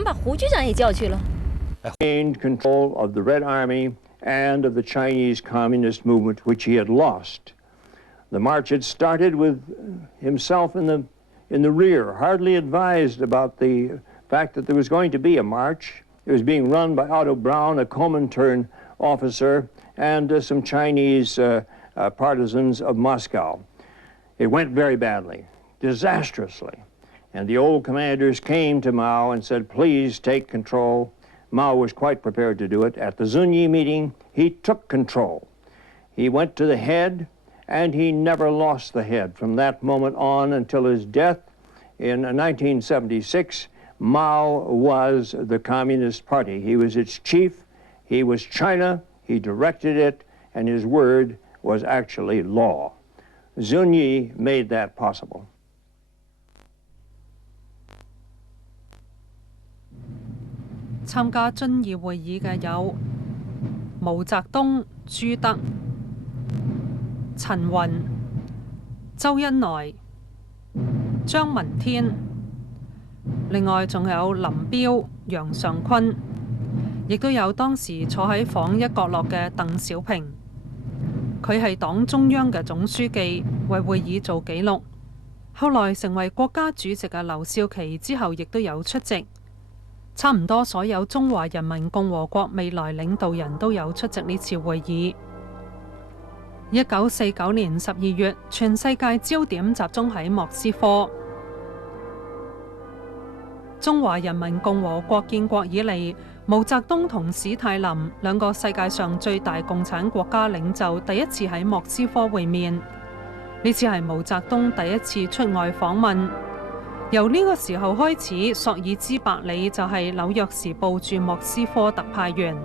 们把胡局长也叫去了。Gained control of the Red Army and of the Chinese Communist movement, which he had lost. The march had started with himself in the rear, hardly advised about the fact that there was going to be a march. It was being run by Otto Braun, a Comintern officer, and some Chinese partisans of Moscow. It went very badly, disastrously. And the old commanders came to Mao and said, please take control. Mao was quite prepared to do it. At the Zunyi meeting, he took control. He went to the head, and he never lost the head from that moment on until his death in 1976. Mao was the Communist Party. He was its chief. He was China. He directed it, and his word was actually law. Zunyi made that possible. 參加遵義會議嘅有毛澤東、朱德、陳雲、周恩來、張聞天，另外仲有林彪、楊尚昆，亦都有當時坐喺房一角落嘅鄧小平。佢係黨中央嘅總書記，為會議做記錄。後來成為國家主席嘅劉少奇之後，亦都有出席。差唔多所有中華人民共和國未來領導人都有出席呢次會議。1949年12月，全世界焦點集中喺莫斯科。中華人民共和國建國以嚟，毛澤東同史泰林兩個世界上最大共產國家領袖第一次喺莫斯科會面。呢次係毛澤東第一次出外訪問。由呢個時候開始，索爾茲伯里就係紐約時報駐莫斯科特派員。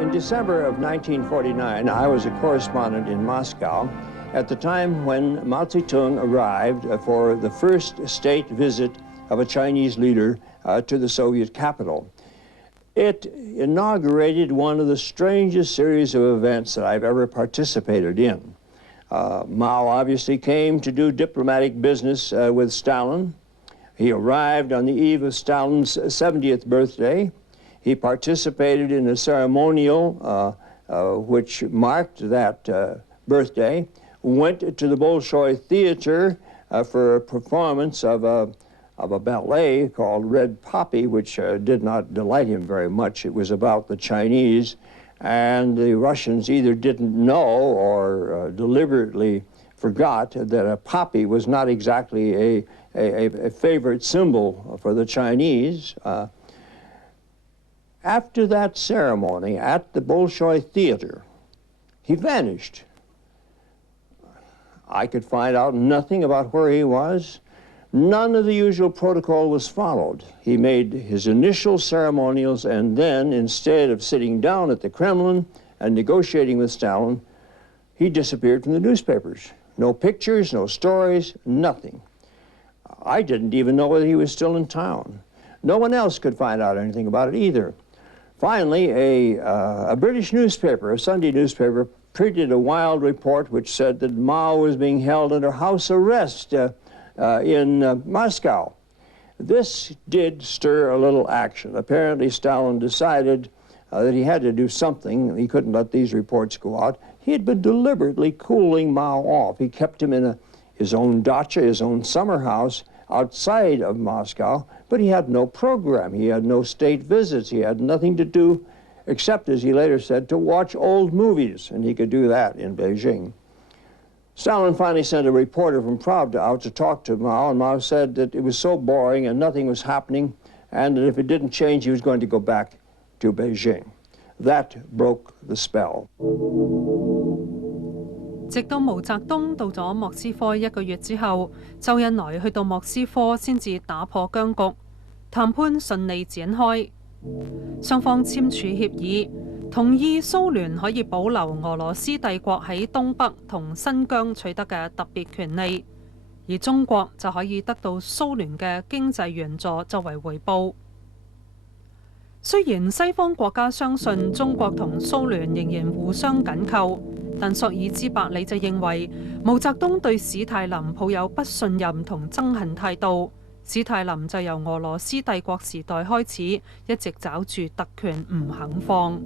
In December of 1949, I was a correspondent in Moscow at the time when Mao Zedong arrived for the first state visit of a Chinese leader to the Soviet capital. It inaugurated one of the strangest series of events that I've ever participated in. Mao obviously came to do diplomatic business with Stalin. He arrived on the eve of Stalin's 70th birthday. He participated in a ceremonial which marked that birthday, went to the Bolshoi Theater for a performance of a ballet called Red Poppy, which did not delight him very much. It was about the Chinese, and the Russians either didn't know or deliberately forgot that a poppy was not exactly a favorite symbol for the Chinese. After that ceremony at the Bolshoi Theater, he vanished. I could find out nothing about where he was. None of the usual protocol was followed. He made his initial ceremonials, and then, instead of sitting down at the Kremlin and negotiating with Stalin, he disappeared from the newspapers. No pictures, no stories, nothing. I didn't even know whether he was still in town. No one else could find out anything about it either. Finally, a British newspaper, a Sunday newspaper, printed a wild report which said that Mao was being held under house arrest in Moscow. This did stir a little action. Apparently, Stalin decided that he had to do something. He couldn't let these reports go out. He had been deliberately cooling Mao off. He kept him in his own dacha, his own summer house outside of Moscow, but he had no program. He had no state visits. He had nothing to do except, as he later said, to watch old movies, and he could do that in Beijing. Stalin finally sent a reporter from Pravda out to talk to Mao, and Mao said that it was so boring and nothing was happening, and that if it didn't change, he was going to go back to Beijing. That broke the spell. 直到毛澤東到咗莫斯科1個月之後，周恩來去到莫斯科先至打破僵局，談判順利展開，雙方簽署協議，同意蘇聯可以保留俄羅斯帝國喺東北同新疆取得嘅特別權利，而中國就可以得到蘇聯嘅經濟援助作為回報。雖然西方國家相信中國同蘇聯仍然互相緊扣，但索爾茲伯里就認為毛澤東對史太林抱有不信任同憎恨態度。史太林就由俄羅斯帝國時代開始一直抓住特權唔肯放。